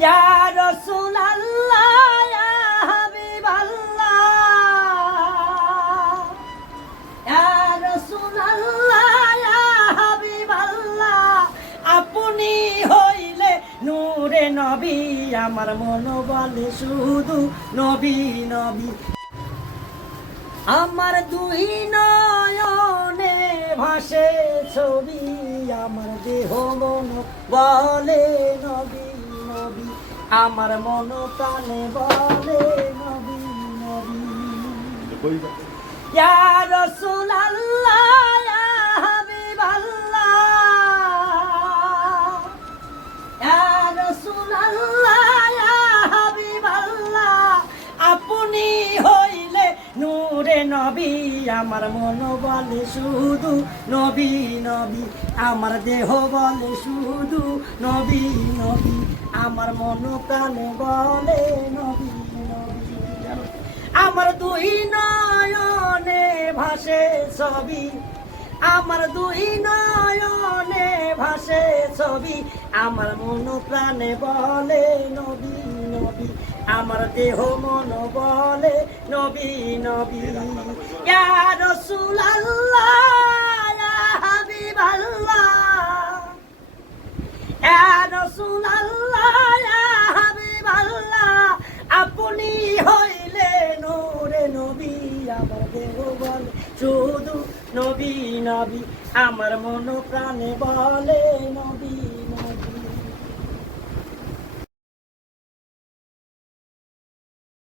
ইয়া রাসূলুল্লাহ ইয়া হাবিবাল্লাহ ইয়া রাসূলুল্লাহ ইয়া হাবিবাল্লাহ আপনি হইলে নূরে নবী আমার মন বলে শুধু নবী নবী আমার দুই নয়নে ভাসে ছবি আমার দেহ মন বলে নবী নবী আমার মন প্রাণে বলে নবী নবী ইয়া রাসূলুল্লাহ ইয়া হাবিবাল্লাহ ইয়া রাসূলুল্লাহ ইয়া হাবিবাল্লাহ আপনি হইলে নূরে নবী আমার মন বলে শুধু নবী নবী আমার দেহ বলে শুধু নবী নবী আমার মন প্রাণে বলে নবী নবী আমার দুই নয়নে ভাসে ছবি আমার দুই নয়নে ভাসে ছবি আমার মন প্রাণে বলে নবী নবী আমার দেহ মন বলে নবী নবী ইয়া রাসূলুল্লাহ ইয়া হাবিবাল্লাহ ইয়া রাসূলুল্লাহ ইয়া হাবিবাল্লাহ আপনি হইলে নূরে নবী আমার দেহ বলে শুধু নবী নবী আমার মন প্রাণে বলে নবী